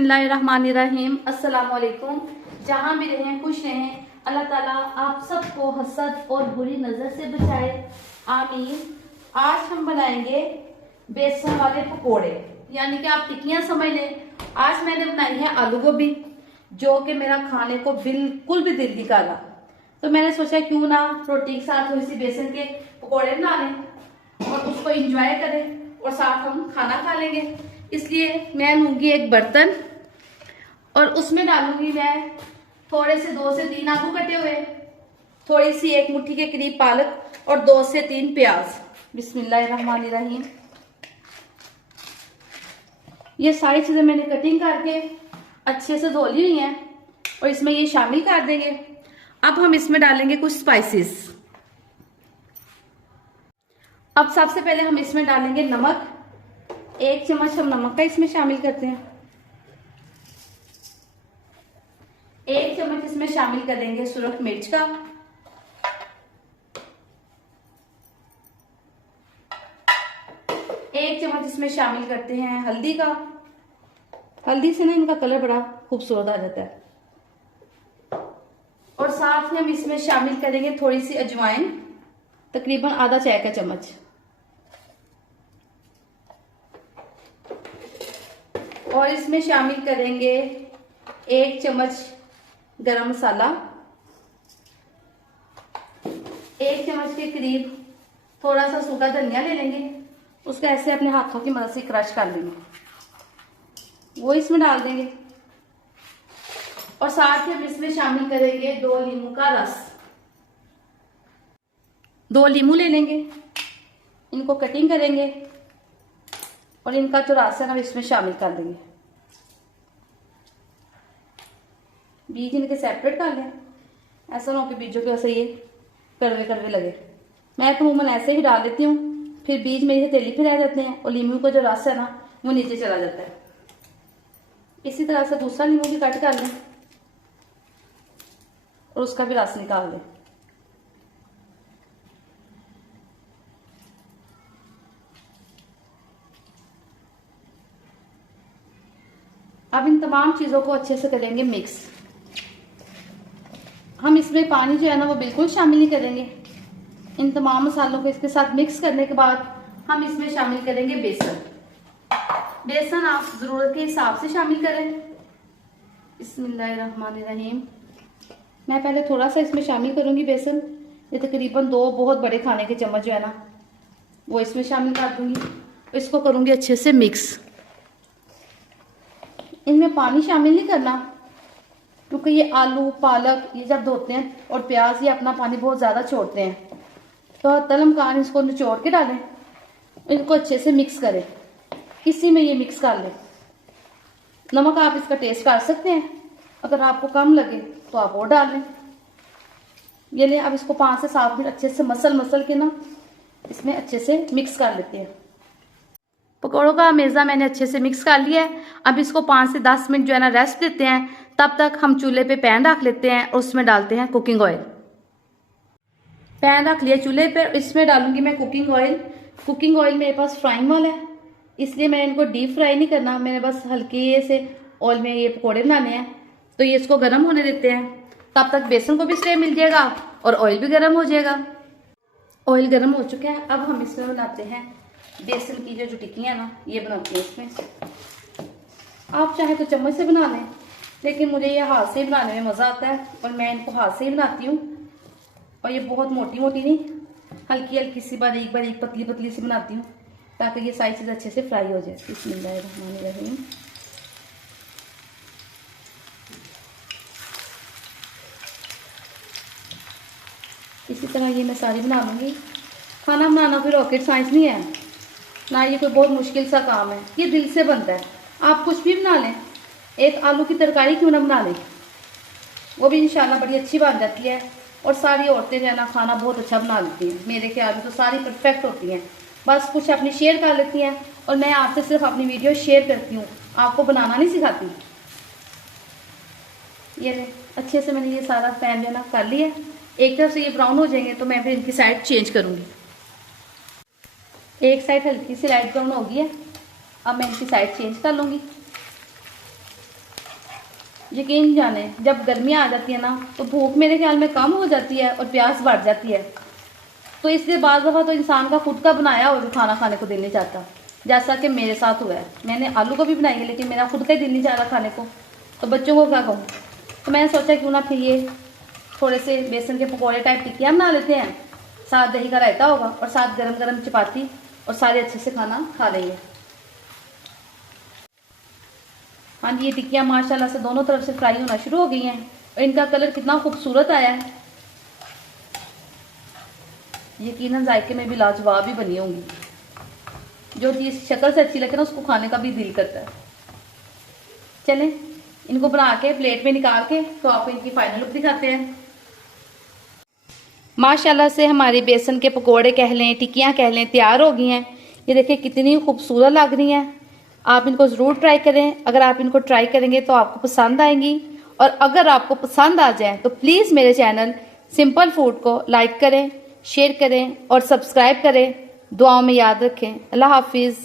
बिस्मिल्लाहिर्रहमानिर्रहीम। अस्सलाम वालेकुम। जहाँ भी रहें खुश रहें, अल्लाह ताला आप सबको हसद और बुरी नज़र से बचाए, आमीन। आज हम बनाएंगे बेसन वाले पकोड़े, यानी कि आप टिक्कियाँ समझ लें। आज मैंने बनाई है आलू गोभी, जो कि मेरा खाने को बिल्कुल भी दिल निकाला। तो मैंने सोचा क्यों ना रोटी के साथ थोड़ी सी बेसन के पकोड़े बना लें और उसको एंजॉय करें और साथ हम खाना खा लेंगे। इसलिए मैं लूंगी एक बर्तन और उसमें डालूंगी मैं थोड़े से 2 से 3 आलू कटे हुए, थोड़ी सी 1 मुट्ठी के करीब पालक और 2 से 3 प्याज। बिस्मिल्लाहिर्रहमानिर्रहीम। ये सारी चीजें मैंने कटिंग करके अच्छे से धो ली हुई हैं और इसमें ये शामिल कर देंगे। अब हम इसमें डालेंगे कुछ स्पाइसेस। अब सबसे पहले हम इसमें डालेंगे नमक। 1 चम्मच हम नमक का इसमें शामिल करते हैं। 1 चम्मच इसमें शामिल करेंगे सुरख मिर्च का। 1 चम्मच इसमें शामिल करते हैं हल्दी का। हल्दी से ना इनका कलर बड़ा खूबसूरत आ जाता है। और साथ में हम इसमें शामिल करेंगे थोड़ी सी अजवाइन, तकरीबन आधा चाय का चम्मच। और इसमें शामिल करेंगे 1 चम्मच गरम मसाला। 1 चम्मच के करीब थोड़ा सा सूखा धनिया ले लेंगे, उसको ऐसे अपने हाथों की मदद से क्रश कर लेंगे, वो इसमें डाल देंगे। और साथ ही हम इसमें शामिल करेंगे 2 नींबू का रस। 2 नींबू ले लेंगे, इनको कटिंग करेंगे और इनका जो रस है ना इसमें शामिल कर देंगे। बीज इनके सेपरेट कर लें, ऐसा ना हो कि बीजों के वैसे ये कड़वे कड़वे लगे। मैं तो अमूमन ऐसे ही डाल देती हूँ, फिर बीज मेरे तेली पे रह जाते हैं और नींबू का जो रस है ना वो नीचे चला जाता है। इसी तरह से दूसरा नींबू भी कट कर लें और उसका भी रस निकाल दें। अब इन तमाम चीजों को अच्छे से करेंगे मिक्स। हम इसमें पानी जो है ना वो बिल्कुल शामिल नहीं करेंगे। इन तमाम मसालों को इसके साथ मिक्स करने के बाद हम इसमें शामिल करेंगे बेसन। बेसन आप जरूरत के हिसाब से शामिल करें। बिस्मिल्लाहिर्रहमानिर्रहीम। मैं पहले थोड़ा सा इसमें शामिल करूंगी बेसन। ये तकरीबन 2 बहुत बड़े खाने के चम्मच जो है ना वो इसमें शामिल कर दूंगी। इसको करूंगी अच्छे से मिक्स। इनमें पानी शामिल नहीं करना, क्योंकि ये आलू पालक ये जब धोते हैं और प्याज ये अपना पानी बहुत ज़्यादा छोड़ते हैं। तो तलमकान इसको निचोड़ के डालें, इनको अच्छे से मिक्स करें। इसी में ये मिक्स कर लें। नमक आप इसका टेस्ट कर सकते हैं, अगर आपको कम लगे तो आप और डाल लें। ये ले, अब इसको 5 से 7 मिनट अच्छे से मसल के ना इसमें अच्छे से मिक्स कर लेते हैं। पकौड़ों का मेज़ा मैंने अच्छे से मिक्स कर लिया है। अब इसको 5 से 10 मिनट जो है ना रेस्ट देते हैं। तब तक हम चूल्हे पे पैन रख लेते हैं और उसमें डालते हैं कुकिंग ऑयल। पैन रख लिया चूल्हे पर, इसमें डालूंगी मैं कुकिंग ऑयल। कुकिंग ऑयल मेरे पास फ्राइंग ऑयल है, इसलिए मैंने इनको डीप फ्राई नहीं करना, मैंने बस हल्के से ऑयल में ये पकौड़े बनाने हैं। तो ये इसको गर्म होने देते हैं, तब तक बेसन को भी स्टे मिल जाएगा और ऑयल भी गर्म हो जाएगा। ऑयल गर्म हो चुका है, अब हम इसमें बनाते हैं बेसन की जो टिक्कियाँ ना ये बनाती हैं। इसमें आप चाहे तो चम्मच से बना लें, लेकिन मुझे ये हाथ से ही बनाने में मज़ा आता है और मैं इनको हाथ से ही बनाती हूँ। और ये बहुत मोटी मोटी नहीं, हल्की हल्की सी बारीक बारीक पतली पतली सी बनाती हूँ, ताकि ये सारी चीज़ अच्छे से फ्राई हो जाए। बिस्मिल्लाहिर्रहमानिर्रहीम। इसी तरह ये मैं सारी बना लूँगी। खाना बनाना कोई रॉकेट साइंस नहीं है ना, ये कोई बहुत मुश्किल सा काम है, ये दिल से बनता है। आप कुछ भी बना लें, एक आलू की तरकारी क्यों ना बना लें, वो भी इंशाल्लाह बड़ी अच्छी बन जाती है। और सारी औरतें जो है ना खाना बहुत अच्छा बना लेती हैं, मेरे ख्याल में तो सारी परफेक्ट होती हैं। बस कुछ अपनी शेयर कर लेती हैं और मैं आपसे सिर्फ अपनी वीडियो शेयर करती हूँ, आपको बनाना नहीं सिखाती। ये ले, अच्छे से मैंने ये सारा पैन जो है ना कर लिया। एक तरफ से ये ब्राउन हो जाएंगे तो मैं फिर इनकी साइड चेंज करूँगी। एक साइड हल्की सी लाइट ब्राउन हो गई है, अब मैं इनकी साइड चेंज कर लूँगी। यकीन जाने जब गर्मियाँ आ जाती है ना तो भूख मेरे ख्याल में कम हो जाती है और प्यास बढ़ जाती है। तो इसलिए बाज़ दफ़ा तो इंसान का खुद का बनाया हो जो खाना खाने को दिल नहीं चाहता, जैसा कि मेरे साथ हुआ है। मैंने आलू को भी बनाई है लेकिन मेरा खुद का ही दिल नहीं चाह रहा खाने को, तो बच्चों को क्या कहूँ। तो मैंने सोचा क्यों ना फिर ये थोड़े से बेसन के पकौड़े टाइप टिक्कियाँ बना लेते हैं, साथ दही का रायता होगा और साथ गरम गरम चपाती, और सारे अच्छे से खाना खा लेंगे। हाँ जी, ये टिक्कियाँ माशाल्लाह से दोनों तरफ से फ्राई होना शुरू हो गई हैं और इनका कलर कितना खूबसूरत आया है। यकीनन जायके में भी लाजवाब ही बनी होंगी। जो चीज़ शक्ल से अच्छी लगे ना उसको खाने का भी दिल करता है। चलें इनको बना के प्लेट में निकाल के तो आपको इनकी फाइनल लुक दिखाते हैं। माशाल्लाह से हमारी बेसन के पकोड़े कह लें, टिक्कियाँ कह लें, तैयार हो गई हैं। ये देखिए कितनी खूबसूरत लग रही हैं। आप इनको ज़रूर ट्राई करें। अगर आप इनको ट्राई करेंगे तो आपको पसंद आएंगी, और अगर आपको पसंद आ जाए तो प्लीज़ मेरे चैनल सिंपल फूड को लाइक करें, शेयर करें और सब्सक्राइब करें। दुआओं में याद रखें। अल्लाह हाफिज़।